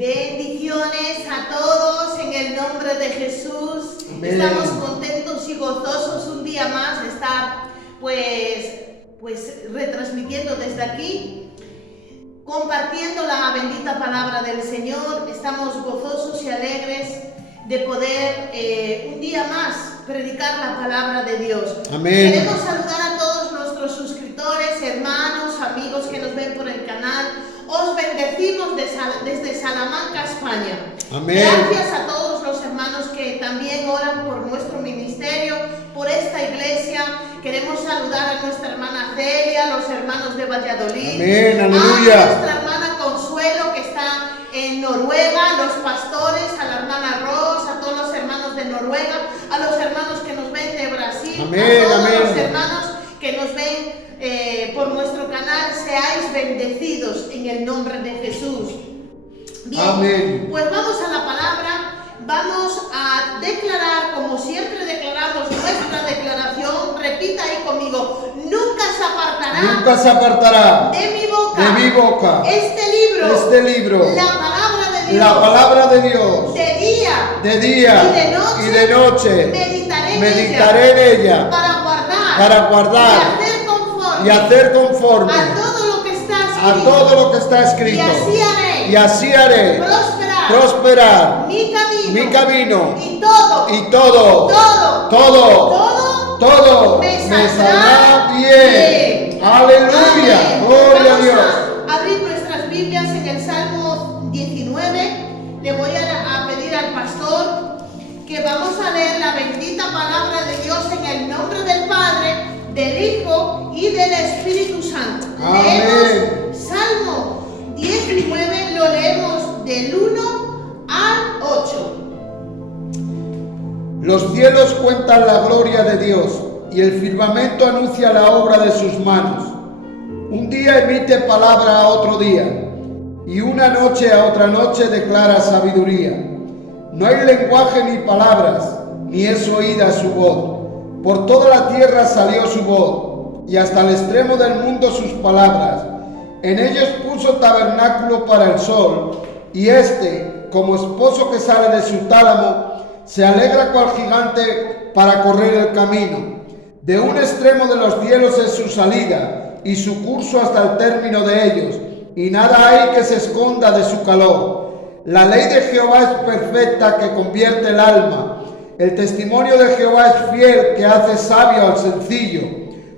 Bendiciones a todos en el nombre de Jesús. Amén. Estamos contentos y gozosos un día más de estar pues retransmitiendo desde aquí, compartiendo la bendita palabra del Señor. Estamos gozosos y alegres de poder un día más predicar la palabra de Dios. Amén. Queremos saludar a todos nuestros suscriptores, hermanos, amigos que nos ven por el canal. Os bendecimos desde Salamanca, España. Amén. Gracias a todos los hermanos que también oran por nuestro ministerio, por esta iglesia. Queremos saludar a nuestra hermana Celia, a los hermanos de Valladolid. Amén, aleluya. A nuestra hermana Consuelo que está en Noruega, a los pastores, a la hermana Ros, a todos los hermanos de Noruega, a los hermanos que nos ven de Brasil, Amén, a todos amén. los hermanos que nos ven por nuestro canal. Seáis bendecidos en el nombre de Jesús. Bien, Amén. pues vamos a la palabra. Vamos a declarar, como siempre declaramos nuestra declaración. Repita ahí conmigo: nunca se apartará, Nunca se apartará de mi boca, de mi boca este libro, la la palabra de Dios, de día y de noche, meditaré en ella para guardar y hacer conforme a todo lo que está y escrito. así Y así haré prosperar mi camino y todo me saldrá bien. Aleluya. Amén. Gloria a Vamos Dios. a abrir nuestras Biblias en el Salmo 19. Le voy a pedir al pastor que vamos a leer la bendita palabra de Dios en el nombre del Padre, del Hijo y del Espíritu Santo. Amén. Leemos Salmo 19, lo leemos del 1 al 8. Los cielos cuentan la gloria de Dios y el firmamento anuncia la obra de sus manos. Un día emite palabra a otro día y una noche a otra noche declara sabiduría. No hay lenguaje ni palabras, ni es oída su voz. Por toda la tierra salió su voz y hasta el extremo del mundo sus palabras. En ellos puso tabernáculo para el sol y éste, como esposo que sale de su tálamo, se alegra cual gigante para correr el camino. De un extremo de los cielos es su salida y su curso hasta el término de ellos, y nada hay que se esconda de su calor. La ley de Jehová es perfecta que convierte el alma. El testimonio de Jehová es fiel que hace sabio al sencillo.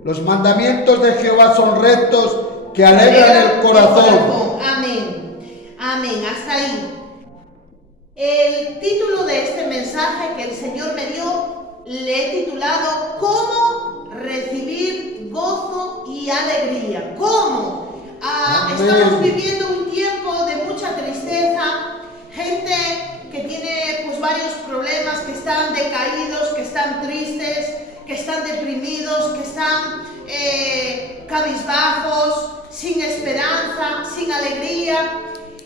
Los mandamientos de Jehová son rectos que alegran el corazón. Amén. Amén. Hasta ahí. El título de este mensaje que el Señor me dio, le he titulado ¿Cómo recibir gozo y alegría? ¿Cómo? Estamos viviendo un tiempo de mucha tristeza, gente que tiene pues varios problemas, que están decaídos, que están tristes, que están deprimidos, que están cabizbajos, sin esperanza, sin alegría.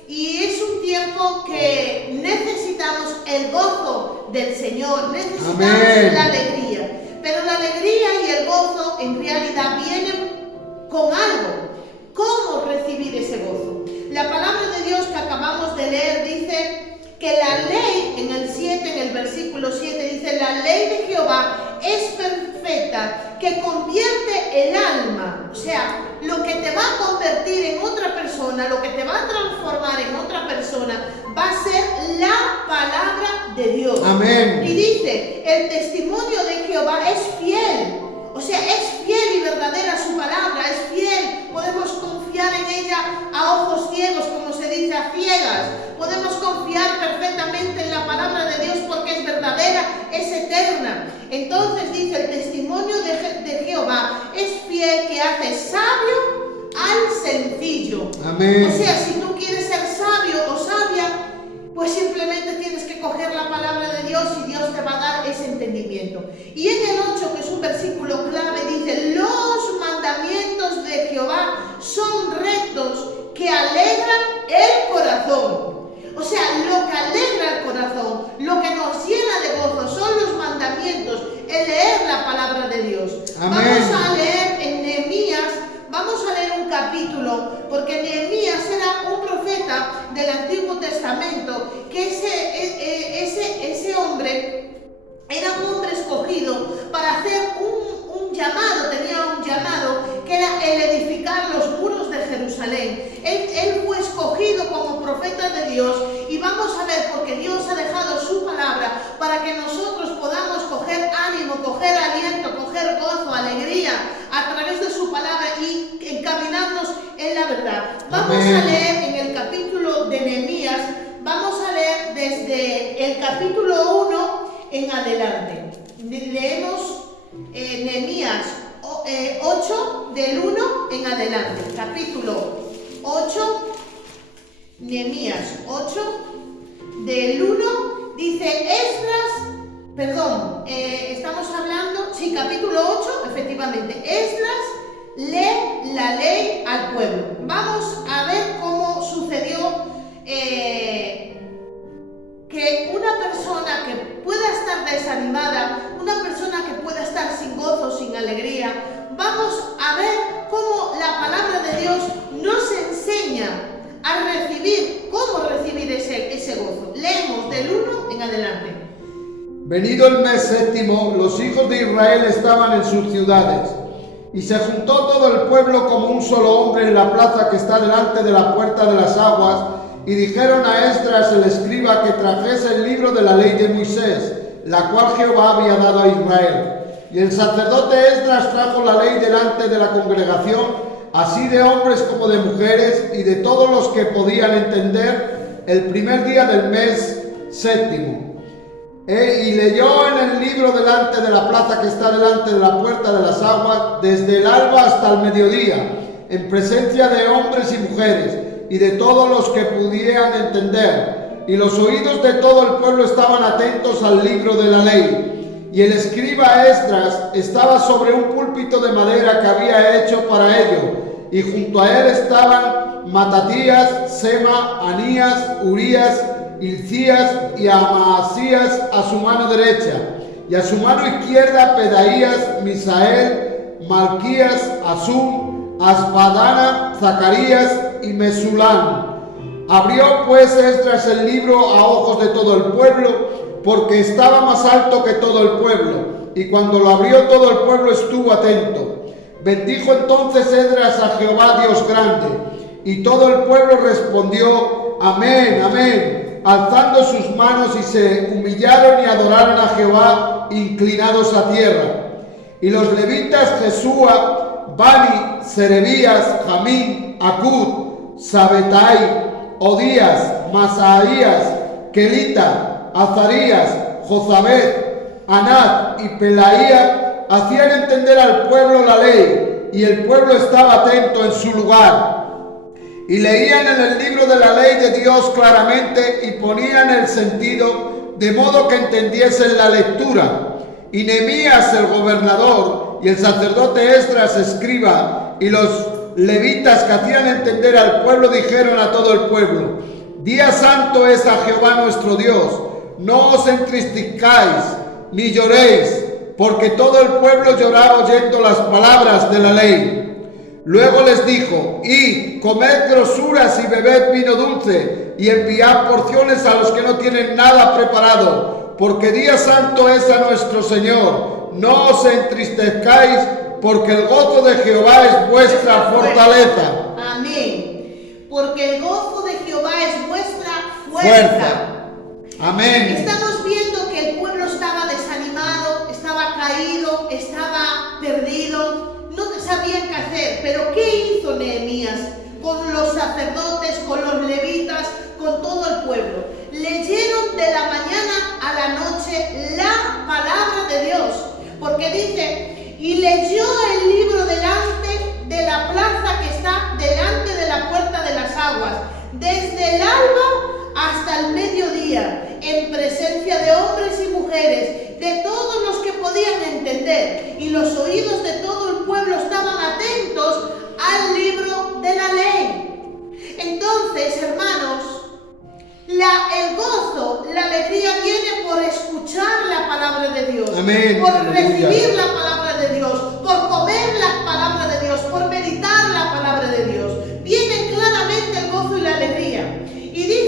Y es un tiempo que necesitamos el gozo del Señor, necesitamos Amén. la alegría. Pero la alegría y el gozo en realidad vienen con algo. ¿Cómo recibir ese gozo? La palabra de Dios que acabamos de leer dice que la ley, en el 7, en el versículo 7, dice: la ley de Jehová es perfecta, que convierte el alma. O sea, lo que te va a convertir en otra persona, lo que te va a transformar en otra persona, va a ser la palabra de Dios. Amén. Y dice: el testimonio de Jehová es fiel. O sea, es fiel y verdadera su palabra, es fiel. Podemos confiar en ella a ojos ciegos, como se dice, a ciegas. Podemos confiar perfectamente en la palabra de Dios porque es verdadera, es eterna. Entonces dice: el testimonio de Jehová es fiel, que hace sabio al sencillo. Amén. O sea, si tú quieres ser sabio o sabia, pues simplemente tienes que coger la palabra de Dios y Dios te va a dar ese entendimiento. Y en el 8, que es un versículo clave, dice: los mandamientos de Jehová son rectos que alegran el corazón. O sea, lo que alegra el corazón, lo que nos llena de gozo son los mandamientos, el leer la palabra de Dios. Amén. Vamos a leer en Nehemías, vamos a leer un capítulo, porque Nehemías era un profeta del del Antiguo Testamento que ese hombre era un hombre escogido para hacer un llamado, tenía un llamado que era el edificar los muros de Jerusalén. Él fue escogido como profeta de Dios, y vamos a ver, porque Dios ha dejado su palabra para que nosotros podamos coger ánimo, coger aliento, coger gozo, alegría a través de su palabra y encaminarnos en la verdad. Vamos a leer en el capítulo de Nehemías, vamos a leer desde el capítulo 1 en adelante. Leemos Nehemías 8 del 1 en adelante. Capítulo 8, Nehemías 8 del 1, dice estamos hablando, sí, capítulo 8, efectivamente, Esdras lee la ley al pueblo. Vamos a ver cómo sucedió que una persona que pueda estar desanimada, una persona que pueda estar sin gozo, sin alegría, vamos a ver cómo la palabra de Dios nos enseña a recibir, cómo recibir ese gozo. Leemos del 1 en adelante. Venido el mes séptimo, los hijos de Israel estaban en sus ciudades, y se juntó todo el pueblo como un solo hombre en la plaza que está delante de la puerta de las aguas, y dijeron a Esdras el escriba que trajese el libro de la ley de Moisés, la cual Jehová había dado a Israel. Y el sacerdote Esdras trajo la ley delante de la congregación, así de hombres como de mujeres, y de todos los que podían entender, el primer día del mes séptimo. Y leyó en el libro delante de la plaza que está delante de la puerta de las aguas, desde el alba hasta el mediodía, en presencia de hombres y mujeres, y de todos los que pudieran entender. Y los oídos de todo el pueblo estaban atentos al libro de la ley. Y el escriba Esdras estaba sobre un púlpito de madera que había hecho para ello, y junto a él estaban Matatías, Sema, Anías, Urías, Hilcías y Amaasías a su mano derecha, y a su mano izquierda Pedaías, Misael, Malquías, Asum, Asbadana, Zacarías y Mesulán. Abrió pues Esdras el libro a ojos de todo el pueblo, porque estaba más alto que todo el pueblo, y cuando lo abrió todo el pueblo estuvo atento. Bendijo entonces Esdras a Jehová Dios grande, y todo el pueblo respondió: Amén, amén, alzando sus manos, y se humillaron y adoraron a Jehová, inclinados a tierra. Y los levitas Jesúa, Bani, Serebías, Jamín, Acud, Sabetai, Odías, Masaías, Kelita, Azarías, Jozabed, Anat y Pelaía hacían entender al pueblo la ley, y el pueblo estaba atento en su lugar. Y leían en el libro de la ley de Dios claramente, y ponían el sentido, de modo que entendiesen la lectura. Y Nehemías el gobernador, y el sacerdote Esdras escriba, y los levitas que hacían entender al pueblo, dijeron a todo el pueblo: Día santo es a Jehová nuestro Dios, no os entristezcáis, ni lloréis, porque todo el pueblo lloraba oyendo las palabras de la ley. Luego les dijo: Id, comed grosuras y bebed vino dulce, y enviad porciones a los que no tienen nada preparado, porque día santo es a nuestro Señor. No os entristezcáis, porque el gozo de Jehová es vuestra fortaleza. Amén. Porque el gozo de Jehová es vuestra fuerza. Amén. Estamos viendo que el pueblo estaba desanimado, estaba caído, estaba perdido, no sabían qué hacer. Pero ¿qué hizo Nehemías con los sacerdotes, con los levitas, con todo el pueblo? Leyeron de la mañana a la noche la palabra de Dios, porque dice: y leyó el libro delante de la plaza que está delante de la puerta de las aguas, desde el alba hasta el mediodía, en presencia de hombres y mujeres, de todos los que podían entender, y los oídos de todo el pueblo estaban atentos al libro de la ley. Entonces, hermanos, el gozo, la alegría viene por escuchar la palabra de Dios. Amén. Por recibir la palabra de Dios, por comer la palabra de Dios, por meditar la palabra de Dios. Viene claramente el gozo y la alegría. Y dice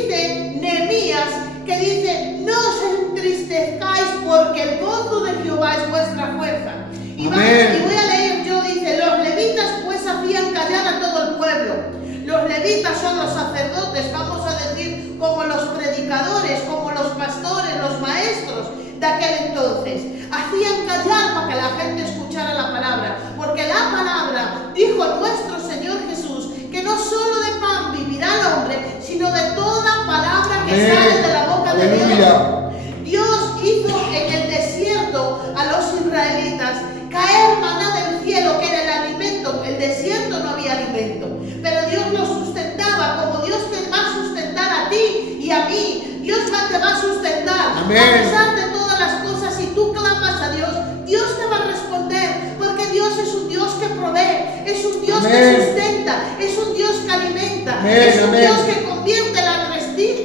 levitas son los sacerdotes, vamos a decir, como los predicadores, como los pastores, los maestros de aquel entonces. Hacían callar para que la gente escuchara la palabra, porque la palabra, dijo nuestro Señor Jesús, que no solo de pan vivirá el hombre, sino de toda palabra que sale de la boca de Dios. Dios hizo en el desierto a los israelitas caer maná del cielo, que era el alimento. En el desierto no había alimento, pero Dios los sustentaba, como Dios te va a sustentar a ti y a mí. Dios te va a sustentar. Amén. A pesar de todas las cosas, si tú clamas a Dios, Dios te va a responder, porque Dios es un Dios que provee, es un Dios que sustenta, es un Dios que alimenta, es un Dios que convierte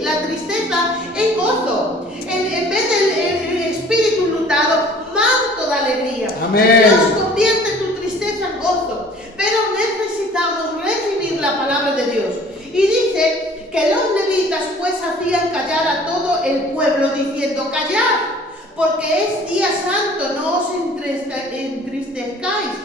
la tristeza en gozo. En vez del espíritu lutado, manto de alegría. Amén. Dios convierte tu tristeza en gozo, pero necesitamos recibir la palabra de Dios. Y dice que los levitas pues hacían callar a todo el pueblo, diciendo: callad, porque es día santo, no os entristezcáis.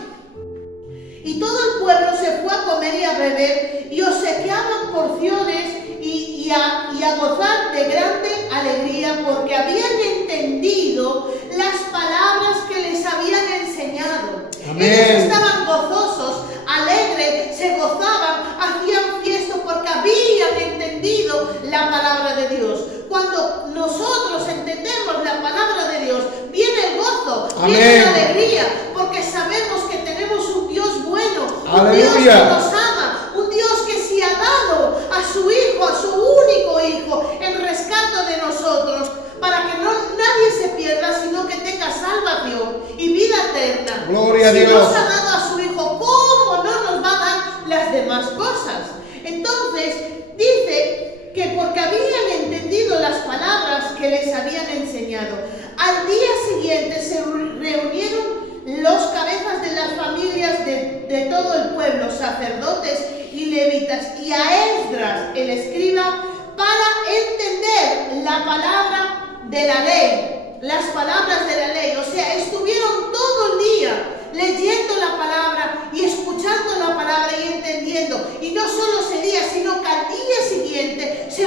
Y todo el pueblo se fue a comer y a beber, y obsequiaban porciones y a gozar de grande alegría, porque habían entendido las palabras que les habían enseñado. Amén. Ellos estaban gozosos, alegres, se gozaban, hacían fiesta porque habían entendido la palabra de Dios. Cuando nosotros entendemos la palabra de Dios, viene el gozo, viene la alegría, porque sabemos que tenemos un Dios bueno, un Dios que nos ama, un Dios que se ha dado a su Hijo, a su único Hijo, en rescate de nosotros, para que nadie se pierda, sino que tenga salvación y vida eterna. Gloria a Dios. Si nos ha dado a su Hijo, ¿cómo no nos va a dar las demás cosas? Entonces, dice que porque habían entendido las palabras que les habían enseñado, al día siguiente se reunieron los cabezas de las familias de todo el pueblo, sacerdotes y levitas, y a Esdras, el escriba, para entender la palabra de la ley, las palabras de la ley. O sea, estuvieron todo el día leyendo la palabra y escuchando la palabra y entendiendo. Y no solo ese día, sino que al día siguiente se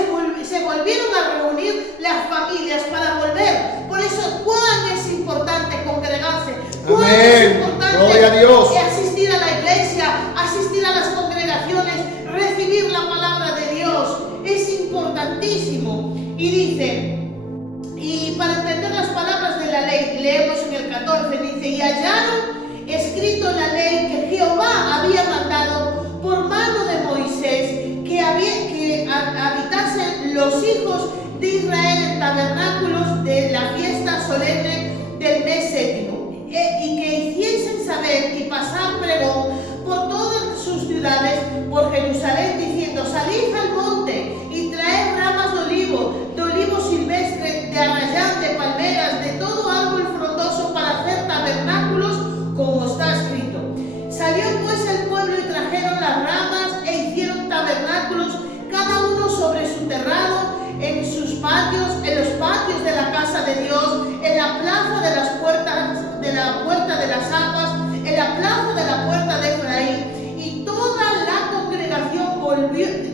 volvieron a reunir las familias para volver. Por eso, cuán es importante congregarse, cuán es importante Gloria a Dios. asistir a la iglesia, asistir a las congregaciones, recibir la palabra de Dios. Es importantísimo. Y dice, y para entender las palabras de la ley, leemos en el 14, dice: y hallaron escrito en la ley que Jehová había mandado por mano de Moisés que habitasen los hijos de Israel en tabernáculos de la fiesta solemne del mes séptimo, y que hiciesen saber y pasar pregón por todas sus ciudades, por Jerusalén, diciendo: salid al monte y traed ramas de olivo silvestre, de arrayán, de palmeras, de todo árbol frondoso, para hacer tabernáculos, como está escrito. Salió pues el pueblo y trajeron las ramas e hicieron tabernáculos, cada uno sobre su terrado, en sus patios, en los patios de la casa de Dios, en la plaza de las puertas, de la puerta de las aguas, en la plaza de la puerta de Efraín. Y toda la congregación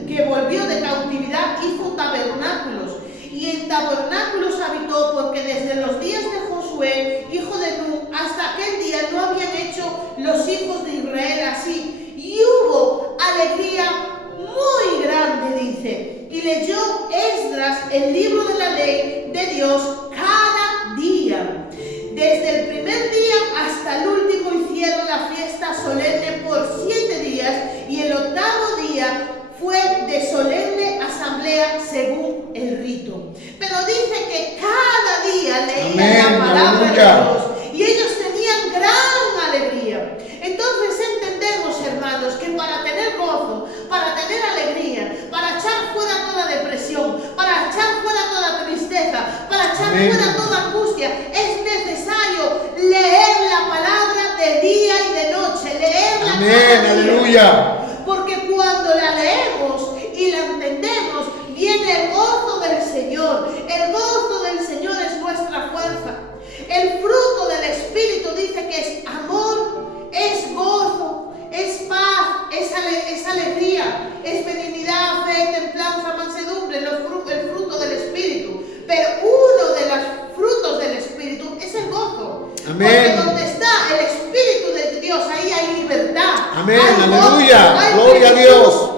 que volvió de cautividad hizo tabernáculos, y en tabernáculos habitó, porque desde los días de Josué, hijo de Nun, hasta aquel día no habían hecho los hijos de Israel así. Y hubo alegría muy grande, dice. Y leyó Esdras el libro de la ley de Dios cada día. Desde el primer día hasta el último hicieron la fiesta solemne por 7 días, y el 8º día fue de solemne asamblea según el rito. Pero dice que cada día leían la palabra de Dios y ellos tenían gran alegría. Entonces entendemos, hermanos, que para tener gozo, para tener alegría, para echar fuera toda depresión, para echar fuera toda tristeza, para echar fuera toda angustia, es necesario leer la palabra de día y de noche, leerla cada día. Aleluya. Porque cuando la leemos y la entendemos, viene el gozo del Señor. El gozo del Señor es nuestra fuerza. El fruto del Espíritu dice que es amor, es gozo, es paz, es alegría, es benignidad, Amén, hay gozo, aleluya, hay gloria a bendición. Dios.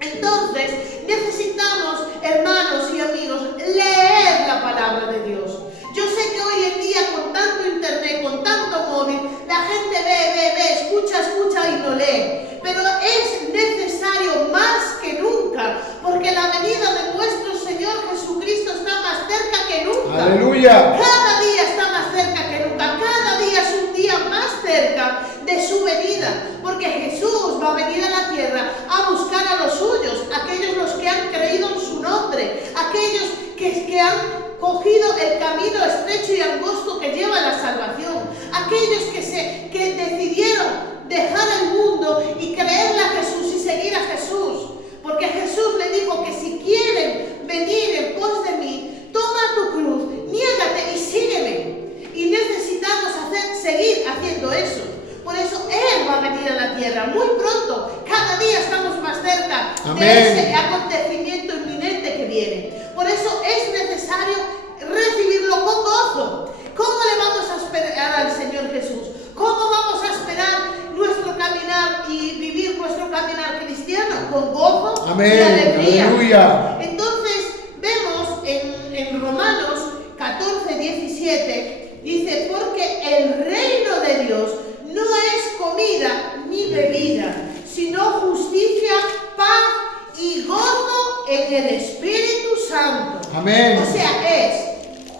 Entonces, necesitamos, hermanos y amigos, leer la palabra de Dios. Yo sé que hoy en día, con tanto internet, con tanto móvil, la gente ve, escucha y no lee. Pero es necesario más que nunca, porque la venida de nuestro Señor Jesucristo está más cerca que nunca. Aleluya. Cada día está más cerca que nunca. Cada día es un día más cerca de su venida, porque Jesús va a venir a la tierra a buscar a los suyos, aquellos los que han creído en su nombre, aquellos que han cogido el camino estrecho y angosto que lleva a la salvación, aquellos que decidieron dejar el mundo y creerle a Jesús y seguir a Jesús, porque Jesús le dijo que si quieren venir en pos de mí, toma tu cruz, niégate y sígueme. Y necesitamos seguir haciendo eso. Por eso Él va a venir a la tierra muy pronto. Cada día estamos más cerca de ese acontecimiento inminente que viene. Por eso es necesario recibirlo con gozo. ¿Cómo le vamos a esperar al Señor Jesús? ¿Cómo vamos a esperar nuestro caminar y vivir nuestro caminar cristiano? Con gozo Amén, y alegría. aleluya. Entonces vemos en Romanos 14:17, dice, porque el reino de Dios no es comida ni bebida, sino justicia, paz y gozo en el Espíritu Santo. Amén. O sea, es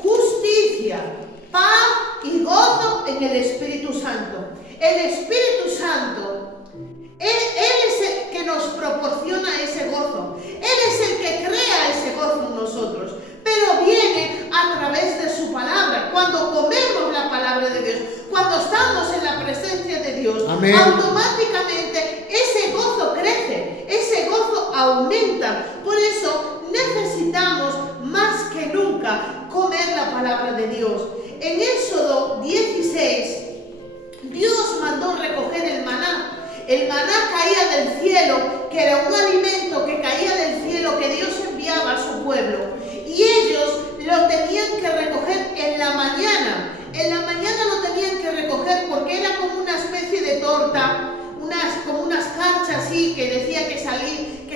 justicia, paz y gozo en el Espíritu Santo. El Espíritu Santo, Él es el que nos proporciona ese gozo. Él es el que crea ese gozo en nosotros. Pero viene a través de su palabra. Cuando comemos la palabra de Dios, cuando estamos en la presencia de Dios, amén, automáticamente ese gozo crece, ese gozo aumenta. Por eso necesitamos más que nunca comer la palabra de Dios. En Éxodo 16, Dios mandó recoger el maná. El maná caía del cielo, que era un alimento que caía del cielo que Dios enviaba a su pueblo. Y ellos lo tenían que recoger en la mañana. En la mañana lo tenían que recoger porque era como una especie de torta, como unas carchas así que decía que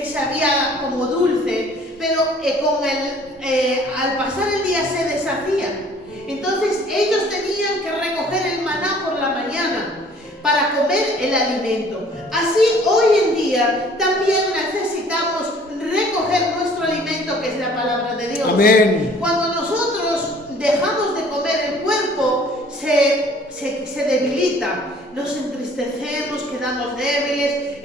sabía como dulce, pero al pasar el día se deshacían. Entonces ellos tenían que recoger el maná por la mañana para comer el alimento. Así hoy en día también necesitamos recoger nuestro alimento, que es la palabra de Dios. Amén. Cuando nosotros dejamos de comer, el cuerpo se debilita, nos entristecemos, quedamos débiles,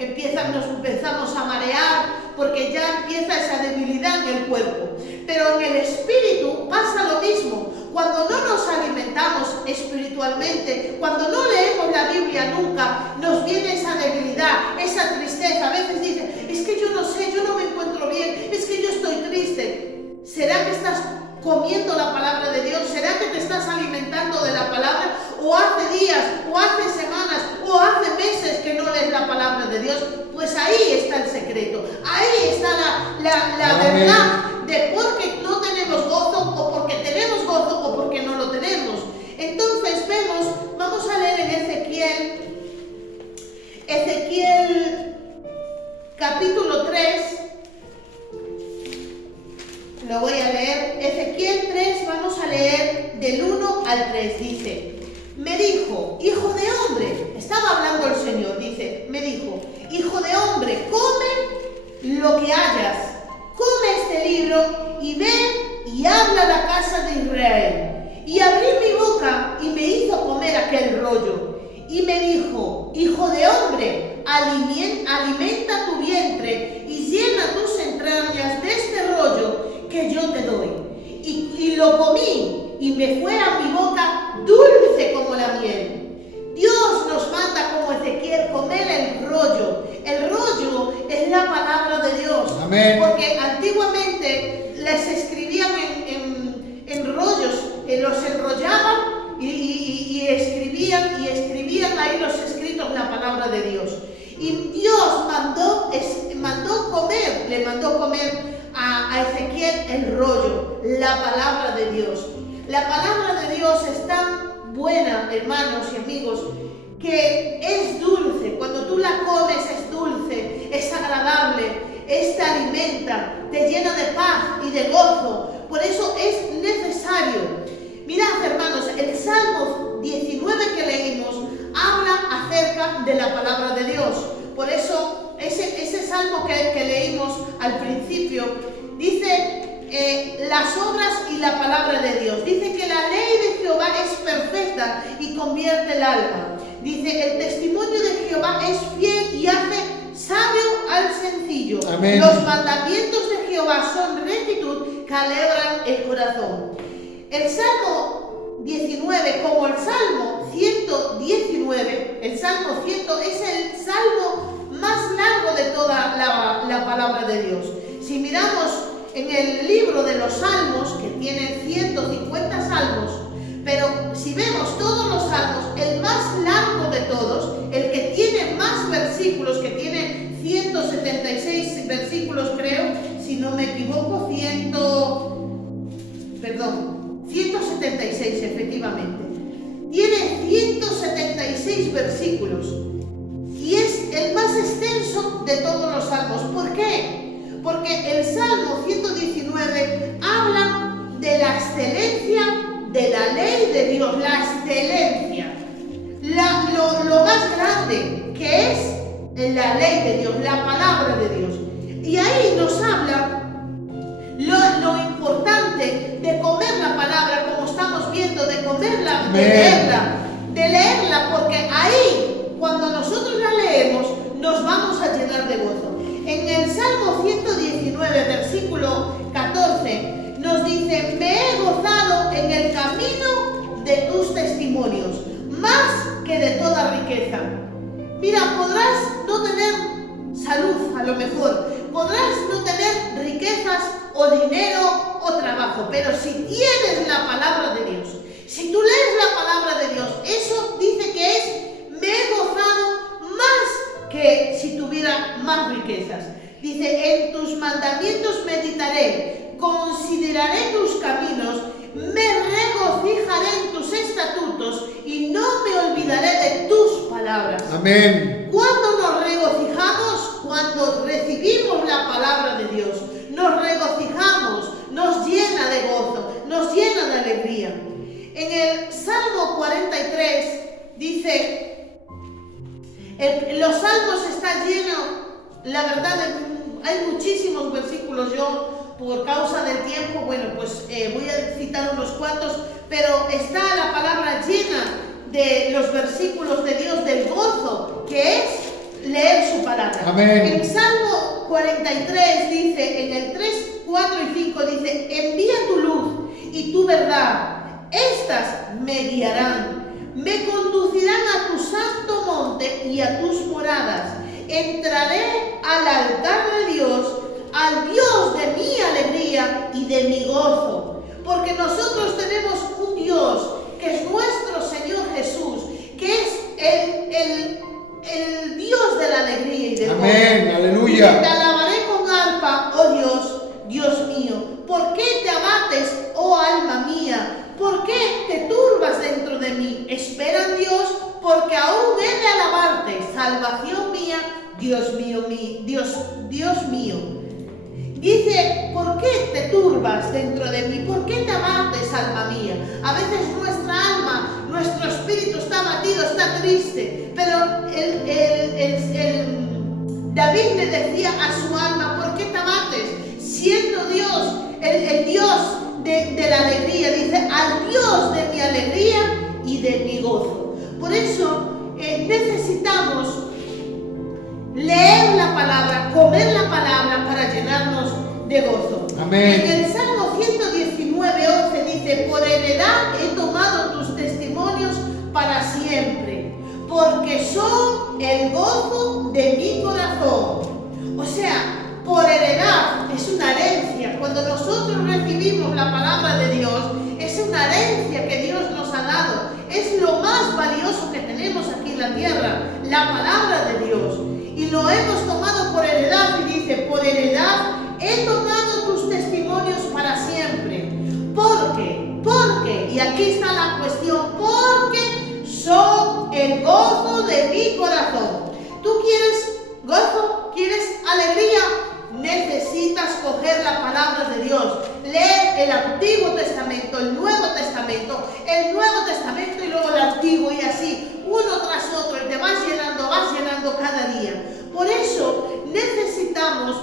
nos empezamos a marear, porque ya empieza esa debilidad en el cuerpo. Pero en el espíritu pasa lo mismo. Cuando no nos alimentamos espiritualmente, cuando no leemos la Biblia nunca, nos viene esa debilidad, esa tristeza. A veces dicen, es que yo no sé, yo no me encuentro bien, es que yo estoy triste. ¿Será que estás comiendo la palabra de Dios? ¿Será que te estás alimentando de la palabra? ¿O hace días, o hace semanas, o hace meses que no lees la palabra de Dios? Pues ahí está el secreto, ahí está la verdad de por qué no tenemos gozo, o porque tenemos gozo, o porque no lo tenemos. Entonces vamos a leer en Ezequiel capítulo 3, lo voy a leer, Ezequiel 3, vamos a leer del 1 al 3, dice, me dijo, hijo de hombre, estaba hablando el Señor, dice, me dijo, hijo de hombre, come lo que hayas, come este libro y ve y habla a la casa de Israel. Y abrí mi boca y me hizo comer aquel rollo. Y me dijo, hijo de hombre, alimenta tu vientre y llena tus entrañas de este rollo que yo te doy. Y lo comí y me fue a mi boca dulce como la miel. Dios nos manda como Ezequiel comer el rollo. El rollo es la palabra de Dios. Amén. Porque antiguamente les escribían en rollos, los enrollaban y escribían ahí los escritos, la palabra de Dios. Y Dios le mandó comer a Ezequiel el rollo, la palabra de Dios. La palabra de Dios es tan buena, hermanos y amigos, que es dulce. Cuando tú la comes es dulce, es agradable, te alimenta, te llena de paz y de gozo. Por eso es necesario. Mirad, hermanos, el Salmo 19 que leímos habla acerca de la palabra de Dios. Por eso, ese salmo que leímos al principio dice las obras y la palabra de Dios. Dice que la ley de Jehová es perfecta y convierte el alma. Dice, el testimonio de Jehová es fiel y hace sabio al sencillo. Amén. Los mandamientos de Jehová son rectitud que alegran el corazón. El Salmo 19, como el Salmo 119, el Salmo 100 es el salmo más largo de toda la palabra de Dios. Si miramos en el libro de los Salmos, que tiene 150 salmos, pero si vemos todos los salmos, el más largo de todos, el que tiene más versículos, que tiene 176 versículos, creo, si no me equivoco, 176 efectivamente. Tiene 176 versículos y es el más extenso de todos los salmos. ¿Por qué? Porque el Salmo 119 habla de la excelencia de la ley de Dios, la excelencia, lo más grande que es la ley de Dios, la palabra de Dios. Y ahí nos habla lo importante de comer la palabra, como estamos viendo, de comerla, de leerla, porque ahí, cuando nosotros la leemos, nos vamos a llenar de gozo. En el Salmo 119, versículo 14, nos dice: me he gozado en el camino de tus testimonios, más que de toda riqueza. Mira, podrás no tener salud, a lo mejor, podrás no tener riquezas o dinero o trabajo, pero si tienes la palabra de Dios, si tú lees la palabra de Dios, eso dice que es: me he gozado más que si tuviera más riquezas. Dice: en tus mandamientos meditaré, consideraré tus caminos, me regocijaré en tus estatutos y no me olvidaré de tus palabras. Amén. ¿Cuándo nos regocijamos? Cuando recibimos la palabra de Dios. Nos regocijamos, nos llena de gozo, nos llena de alegría. En el Salmo 43 dice, los salmos están llenos, la verdad, hay muchísimos versículos. Yo, por causa del tiempo, bueno, pues voy a citar unos cuantos, pero está la palabra llena de los versículos de Dios, del gozo que es leer su palabra. Amén. En Salmo 43 dice, en el 3, 4 y 5 dice: envía tu luz y tu verdad, estas me guiarán, me conducirán a tu santo monte y a tus moradas. Entraré al altar de Dios, al Dios de mi alegría y de mi gozo. Porque nosotros tenemos un Dios que es nuestro Señor Jesús, que es el Dios de la alegría y del gozo. Amén, aleluya. Te alabaré con arpa, oh Dios, Dios mío. ¿Por qué te abates, oh alma mía? ¿Por qué te turbas dentro de mí? Espera en Dios, porque aún he de alabarte, salvación mía, Dios mío, Dios mío. Dice: ¿por qué te turbas dentro de mí? ¿Por qué te abates, alma mía? A veces nuestra alma, nuestro espíritu está abatido, está triste, pero David le decía a su alma: ¿por qué te abates? Siendo Dios, el Dios de la alegría, dice: al Dios de mi alegría y de mi gozo. Por eso necesitamos leer la palabra, comer la palabra para llenarnos de gozo. Amén. En el Salmo 119, 11 dice: por heredad he tomado tus testimonios para siempre, porque son el gozo de mi corazón. O sea, por heredad, es una herencia. Cuando nosotros recibimos la palabra de Dios, es una herencia que Dios nos ha dado. Es lo más valioso que tenemos aquí en la tierra, la palabra de Dios. Y lo hemos tomado por heredad, y dice: por heredad he tomado tus testimonios para siempre. Porque, y aquí está la cuestión, porque son el gozo de mi corazón. ¿Tú quieres gozo? ¿Quieres alegría? Necesitas coger la palabra de Dios, leer el Antiguo Testamento, el Nuevo Testamento y luego el Antiguo, y así, uno tras otro, y te vas llenando cada día. Por eso necesitamos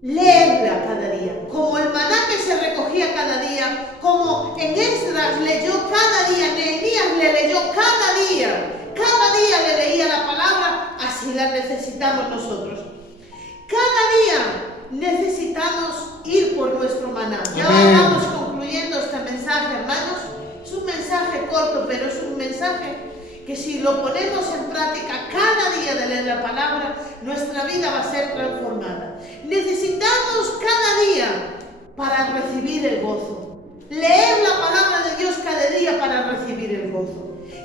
leerla cada día, como el maná que se recogía cada día, como en Esdras leyó cada día, Nehemías le leyó cada día le leía la palabra, así la necesitamos nosotros. Cada día necesitamos ir por nuestro maná. Ya vamos concluyendo este mensaje, hermanos. Es un mensaje corto, pero es un mensaje que si lo ponemos en práctica cada día de leer la palabra, nuestra vida va a ser transformada. Necesitamos cada día para recibir el gozo. Leer la palabra de Dios cada día para recibir el gozo.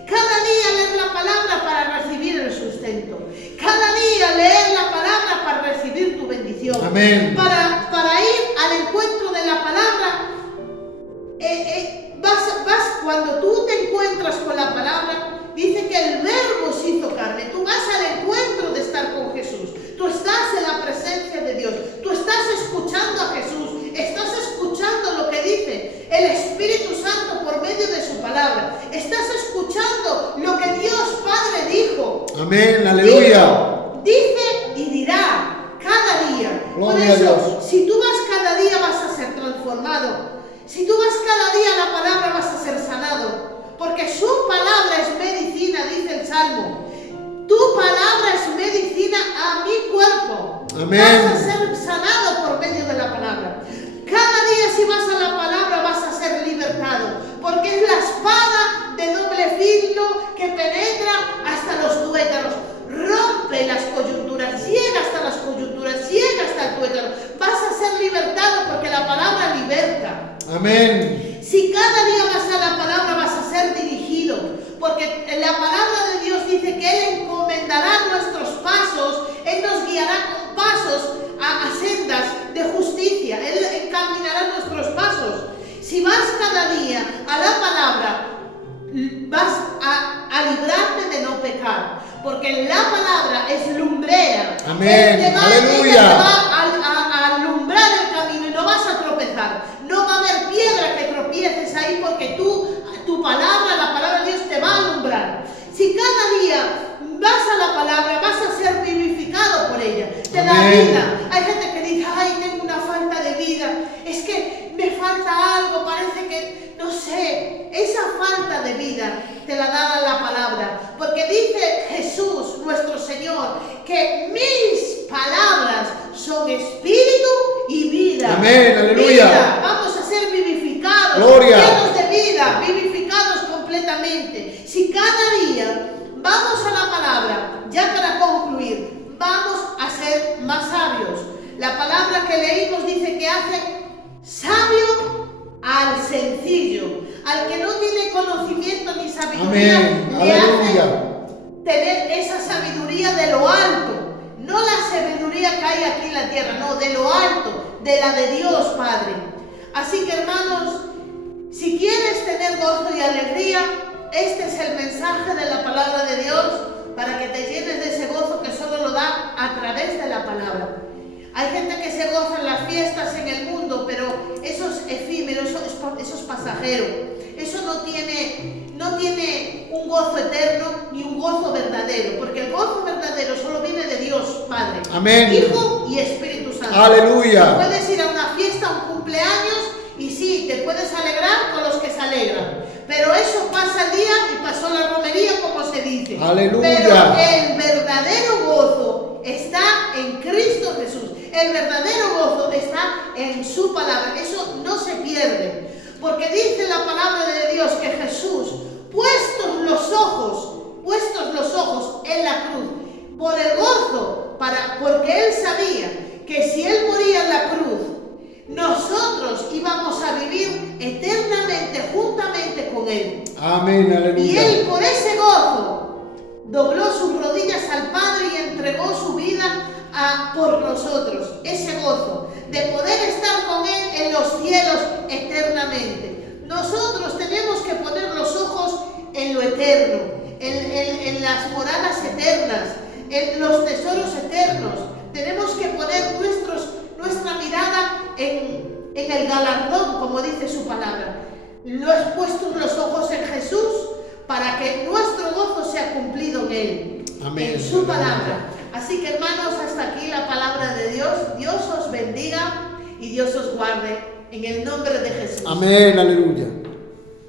Cada día leer la palabra para recibir el sustento. Cada día leer la palabra para recibir tu bendición. Amén. Para ir al encuentro de la palabra. Cuando tú te encuentras con la palabra, dice que el verbo se hizo carne. Tú vas al encuentro de estar con Jesús. Tú estás en la presencia de Dios. Tú estás escuchando a Jesús. Estás escuchando lo que dice el Espíritu Santo por medio de su palabra. Estás escuchando lo que Dios Padre dijo. Amén, aleluya. Dice y dirá cada día. Gloria por eso, a Dios. si tú vas cada día vas a ser transformado. Si tú vas cada día a la palabra vas a ser sanado. Porque su palabra es medicina, dice el Salmo. Tu palabra es medicina a mi cuerpo. Amén. Vas a ser sanado por medio de la palabra. Cada día si vas a la palabra vas a ser libertado. Porque es la espada de doble filo que penetra hasta los tuétanos. Rompe las coyunturas, llega hasta las coyunturas, llega hasta el tuétano. Vas a ser libertado porque la palabra liberta. Amén. Si cada día vas a la palabra vas a ser dirigido, porque la palabra de Dios dice que Él encomendará nuestros pasos, Él nos guiará con pasos a sendas de justicia, Él encaminará nuestros pasos. Si vas cada día a la palabra, vas a librarte de no pecar, porque la palabra es lumbrera. Amén. Aleluya. Te va a alumbrar el camino y no vas a tropezar. No va a haber piedra que tropieces ahí porque tu palabra, la palabra de Dios te va a alumbrar. Si cada día vas a la palabra, vas a ser vivificado por ella. Te da vida. Hay gente que dice, ay, tengo una falta de vida. Es que me falta algo, parece que, no sé. Esa falta de vida te la da la palabra. Porque dice Jesús, nuestro Señor, que mis palabras son espíritu y vida. Amén, aleluya. Vida. Vamos a ser vivificados, Gloria. llenos de vida, vivificados completamente. Si cada día vamos a la palabra, ya para concluir, vamos a ser más sabios. La palabra que leímos dice que hace sabio al sencillo, al que no tiene conocimiento ni sabiduría. Amén, Le aleluya. hace tener esa sabiduría de lo alto, no la sabiduría que hay aquí en la tierra, no, de lo alto, de la de Dios Padre. Así que, hermanos, si quieres tener gozo y alegría, este es el mensaje de la palabra de Dios para que te llenes de ese gozo que solo lo da a través de la palabra. Hay gente que se goza en las fiestas en el mundo, pero eso es efímero, eso es pasajero. Eso no tiene un gozo eterno ni un gozo verdadero, porque el gozo verdadero solo viene de Dios Padre, Amén. Hijo y Espíritu Santo. Aleluya. Puedes ir a una fiesta, a un cumpleaños, y sí, te puedes alegrar con los que se alegran. Pero eso pasa el día y pasó la romería, como se dice. Aleluya. Pero el verdadero gozo está en Cristo Jesús. El verdadero gozo está en su palabra. Eso no se pierde. Porque dice la palabra de Dios que Jesús, puestos los ojos en la cruz, por el gozo, porque Él sabía que si Él moría en la cruz, nosotros íbamos a vivir eternamente juntamente con Él. Amén, aleluya. Y Él por ese gozo dobló sus rodillas al Padre y entregó su vida por nosotros. Ese gozo de poder estar con Él en los cielos eternamente. Nosotros tenemos que poner los ojos en lo eterno, en las moradas eternas, en los tesoros eternos. Tenemos que poner nuestra mirada en el galardón, como dice su palabra. Lo has puesto los ojos en Jesús para que nuestro gozo sea cumplido en Él, Amén. en su palabra. Así que, hermanos, hasta aquí la palabra de Dios. Dios os bendiga y Dios os guarde en el nombre de Jesús. Amén, aleluya.